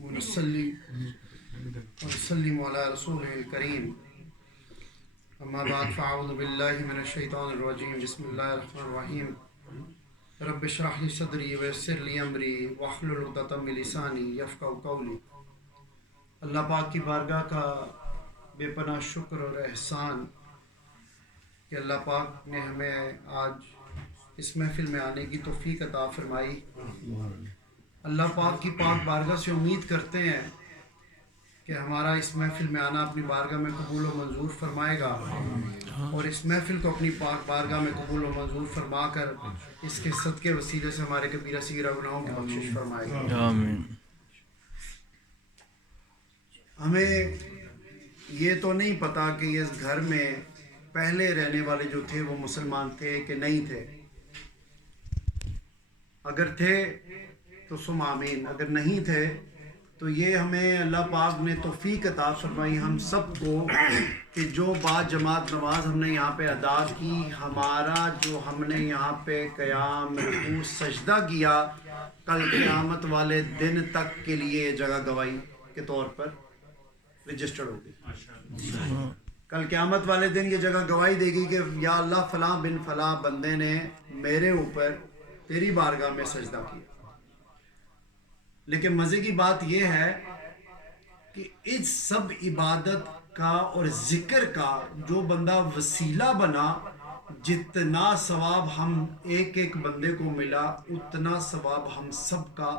ونصلي ونسلم على رسوله الكريم أما بعد فأعوذ بالله من الشيطان الرجيم بسم الله الرحمن الرحيم رب اشرح لي صدري ويسر لي أمري واحلل عقدة من لساني يفقهوا قولي۔ اللہ پاک کی بارگاہ کا بے پناہ شکر اور احسان کہ اللہ پاک نے ہمیں آج اس محفل میں آنے کی توفیق عطا فرمائی۔ اللہ پاک کی پاک بارگاہ سے امید کرتے ہیں کہ ہمارا اس محفل میں آنا اپنی بارگاہ میں قبول و منظور فرمائے گا، اور اس محفل کو اپنی پاک بارگاہ میں قبول و منظور فرما کر اس کے صدقے وسیلے سے ہمارے کبیرہ صغیرہ گناہوں کی بخشش فرمائے گا۔ آمین۔ ہمیں یہ تو نہیں پتا کہ اس گھر میں پہلے رہنے والے جو تھے وہ مسلمان تھے کہ نہیں تھے۔ اگر تھے تو سم آمین، اگر نہیں تھے تو یہ ہمیں اللہ پاک نے توفیق عطا فرمائی ہم سب کو کہ جو بعد جماعت نماز ہم نے یہاں پہ ادا کی، ہمارا جو ہم نے یہاں پہ قیام رکوع سجدہ کیا، کل قیامت والے دن تک کے لیے جگہ گواہی کے طور پر رجسٹرڈ ہوگی۔ کل قیامت والے دن یہ جگہ گواہی دے گی کہ یا اللہ فلاں بن فلاں بندے نے میرے اوپر تیری بارگاہ میں سجدہ کیا۔ لیکن مزے کی بات یہ ہے کہ اس سب عبادت کا اور ذکر کا جو بندہ وسیلہ بنا، جتنا ثواب ہم ایک ایک بندے کو ملا اتنا ثواب ہم سب کا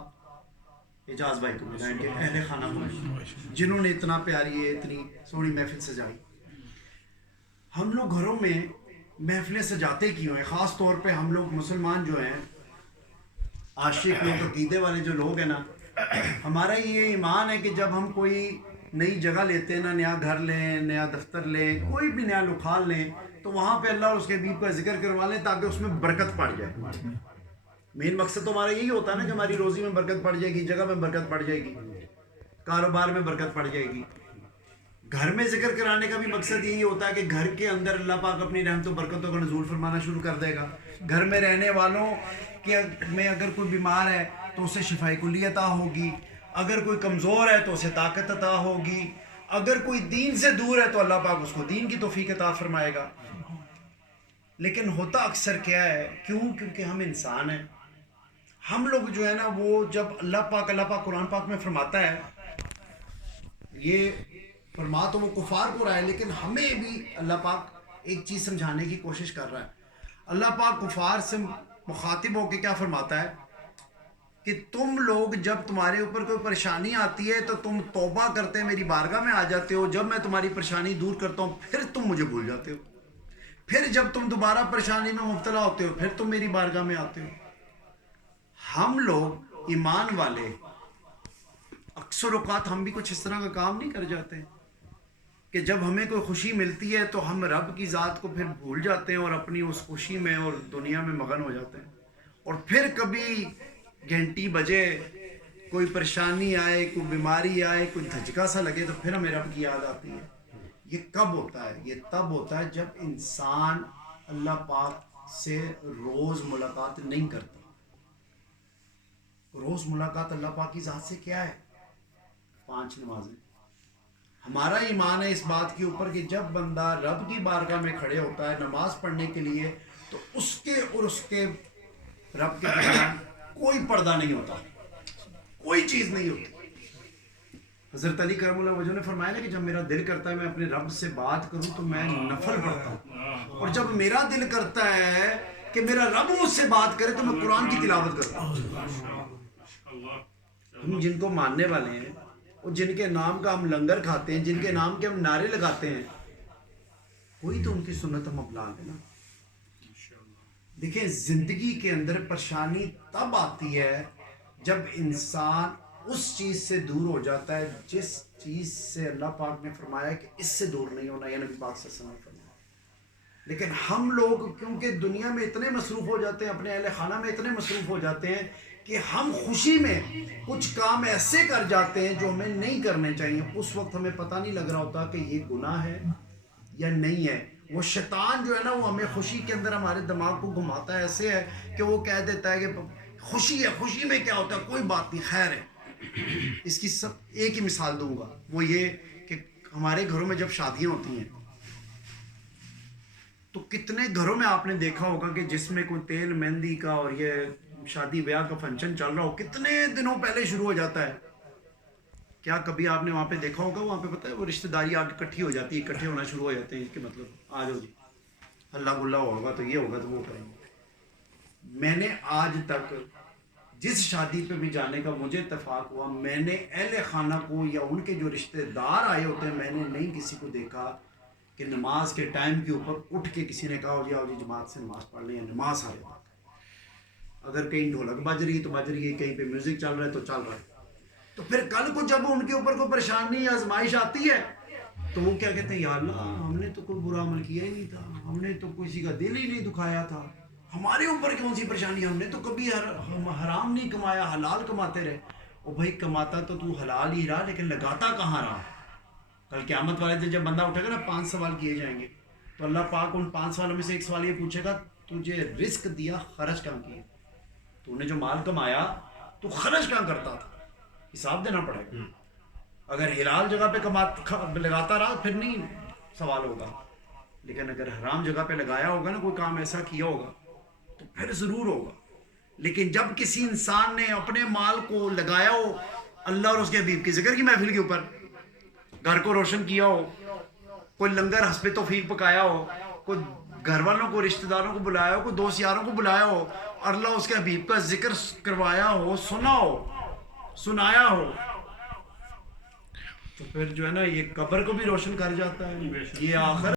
اعجاز بھائی کو ملا، ان کے اہل خانہ کو ملا، جنہوں نے اتنا پیاری ہے اتنی سونی محفل سجائی۔ ہم لوگ گھروں میں محفلیں سجاتے کیوں ہیں؟ خاص طور پہ ہم لوگ مسلمان جو ہیں، عاشق لوگ، عقیدے والے جو لوگ ہیں نا، ہمارا یہ ایمان ہے کہ جب ہم کوئی نئی جگہ لیتے ہیں نا، نیا گھر لیں، نیا دفتر لیں، کوئی بھی نیا لکھال لیں، تو وہاں پہ اللہ اور اس کے حبیب کا ذکر کروا لیں تاکہ اس میں برکت پڑ جائے۔ مین مقصد تو ہمارا یہی ہوتا ہے نا کہ ہماری روزی میں برکت پڑ جائے گی، جگہ میں برکت پڑ جائے گی، کاروبار میں برکت پڑ جائے گی۔ گھر میں ذکر کرانے کا بھی مقصد یہی ہوتا ہے کہ گھر کے اندر اللہ پاک اپنی رحمت و برکتوں کا نزول فرمانا شروع کر دے گا۔ گھر میں رہنے والوں کے میں اگر کوئی بیمار ہے تو اسے شفاء کلی عطا ہوگی، اگر کوئی کمزور ہے تو اسے طاقت عطا ہوگی، اگر کوئی دین سے دور ہے تو اللہ پاک اس کو دین کی توفیق عطا فرمائے گا۔ لیکن ہوتا اکثر کیا ہے؟ کیونکہ ہم انسان ہیں۔ ہم لوگ جو ہے نا، وہ جب اللہ پاک قرآن پاک میں فرماتا ہے، یہ فرما تو وہ کفار کو رہا ہے، لیکن ہمیں بھی اللہ پاک ایک چیز سمجھانے کی کوشش کر رہا ہے۔ اللہ پاک کفار سے مخاطب ہو کے کیا فرماتا ہے کہ تم لوگ جب تمہارے اوپر کوئی پریشانی آتی ہے تو تم توبہ کرتے میری بارگاہ میں آ جاتے ہو، جب میں تمہاری پریشانی دور کرتا ہوں پھر تم مجھے بھول جاتے ہو، پھر جب تم دوبارہ پریشانی میں مبتلا ہوتے ہو پھر تم میری بارگاہ میں آتے ہو۔ ہم لوگ ایمان والے اکثر اوقات ہم بھی کچھ اس طرح کا کام نہیں کر جاتے کہ جب ہمیں کوئی خوشی ملتی ہے تو ہم رب کی ذات کو پھر بھول جاتے ہیں اور اپنی اس خوشی میں اور دنیا میں مگن ہو جاتے ہیں، اور پھر کبھی گھنٹی بجے، کوئی پریشانی آئے، کوئی بیماری آئے، کوئی دھچکا سا لگے تو پھر ہمیں رب کی یاد آتی ہے۔ یہ کب ہوتا ہے؟ یہ تب ہوتا ہے جب انسان اللہ پاک سے روز ملاقات نہیں کرتا۔ روز ملاقات اللہ پاک کی ذات سے کیا ہے؟ 5 نمازیں۔ ہمارا ایمان ہے اس بات کے اوپر کہ جب بندہ رب کی بارگاہ میں کھڑے ہوتا ہے نماز پڑھنے کے لیے تو اس کے اور اس کے رب کے درمیان کوئی پردہ نہیں ہوتا، کوئی چیز نہیں ہوتی۔ حضرت علی کرم اللہ وجہ نے فرمایا کہ جب میرا دل کرتا ہے میں اپنے رب سے بات کروں تو میں نفل پڑھتا ہوں، اور جب میرا دل کرتا ہے کہ میرا رب مجھ سے بات کرے تو میں قرآن کی تلاوت کرتا ہوں۔ ہم جن کو ماننے والے ہیں اور جن کے نام کا ہم لنگر کھاتے ہیں، جن کے نام کے ہم نعرے لگاتے ہیں، کوئی تو ان کی سنت ہم اپنا لیں نا۔ دیکھیں، زندگی کے اندر پریشانی تب آتی ہے جب انسان اس چیز سے دور ہو جاتا ہے جس چیز سے اللہ پاک نے فرمایا کہ اس سے دور نہیں ہونا، یا نبی پاک صلی اللہ علیہ وسلم نے فرمایا۔ لیکن ہم لوگ کیونکہ دنیا میں اتنے مصروف ہو جاتے ہیں، اپنے اہل خانہ میں اتنے مصروف ہو جاتے ہیں کہ ہم خوشی میں کچھ کام ایسے کر جاتے ہیں جو ہمیں نہیں کرنے چاہیے۔ اس وقت ہمیں پتہ نہیں لگ رہا ہوتا کہ یہ گناہ ہے یا نہیں ہے۔ وہ شیطان جو ہے نا، وہ ہمیں خوشی کے اندر ہمارے دماغ کو گھماتا ہے، ایسے ہے کہ وہ کہہ دیتا ہے کہ خوشی ہے، خوشی میں کیا ہوتا ہے، کوئی بات نہیں، خیر ہے۔ اس کی سب ایک ہی مثال دوں گا، وہ یہ کہ ہمارے گھروں میں جب شادیاں ہوتی ہیں تو کتنے گھروں میں آپ نے دیکھا ہوگا کہ جس میں کوئی تیل مہندی کا اور یہ شادی بیاہ کا فنکشن چل رہا ہو کتنے دنوں پہلے شروع ہو جاتا ہے. کیا کبھی آپ نے وہاں پہ دیکھا ہوگا وہاں پہ پتہ ہے وہ رشتہ داری آ کے اکٹھی ہو جاتی ہے، اکٹھے ہونا شروع ہو جاتے ہیں کہ مطلب آ جاؤ جی اللہ گلا ہوگا تو یہ ہوگا تو وہ کریں گے. میں نے آج تک جس شادی پہ بھی جانے کا مجھے اتفاق ہوا، میں نے اہل خانہ کو یا ان کے جو رشتہ دار آئے ہوتے ہیں میں نے نہیں کسی کو دیکھا کہ نماز کے ٹائم کے اوپر اٹھ کے کسی نے کہا ہو جی آؤ جی جماعت سے نماز پڑھ لیں یا نماز آ جائے. اگر کہیں ڈھولک بج رہی ہے تو بج رہی ہے، کہیں پہ میوزک چل رہا ہے تو چل رہا ہے. تو پھر کل کو جب ان کے اوپر کوئی پریشانی یا آزمائش آتی ہے تو وہ کیا کہتے ہیں یا اللہ ہم نے تو کوئی برا عمل کیا ہی نہیں تھا، ہم نے تو کسی کا دل ہی نہیں دکھایا تھا، ہمارے اوپر کون سی پریشانی، ہم نے تو کبھی حرام نہیں کمایا، حلال کماتے رہے. او بھائی کماتا تو حلال ہی رہا لیکن لگاتا کہاں رہا. کل قیامت والے دن جب بندہ اٹھے گا نا 5 سوال کیے جائیں گے تو اللہ پاک ان 5 سوالوں میں سے ایک سوال یہ پوچھے گا تجھے رزق دیا خرچ کہاں کیا، تو نے جو مال کمایا تو خرچ کہاں کرتا تھا، حساب دینا پڑے گا. اگر حلال جگہ پہ لگاتا رہا پھر نہیں سوال ہوگا، لیکن اگر حرام جگہ پہ لگایا ہوگا نا کوئی کام ایسا کیا ہوگا تو پھر ضرور ہوگا. لیکن جب کسی انسان نے اپنے مال کو لگایا ہو اللہ اور اس کے حبیب کی ذکر کی محفل کے اوپر، گھر کو روشن کیا ہو، کوئی لنگر حسب توفیق پکایا ہو، کوئی گھر والوں کو رشتہ داروں کو بلایا ہو، کوئی دوست یاروں کو بلایا ہو اور اللہ اس کے حبیب کا ذکر کروایا ہو، سنا ہو، سنایا ہو، تو پھر جو ہے نا یہ قبر کو بھی روشن کر جاتا ہے، یہ آخر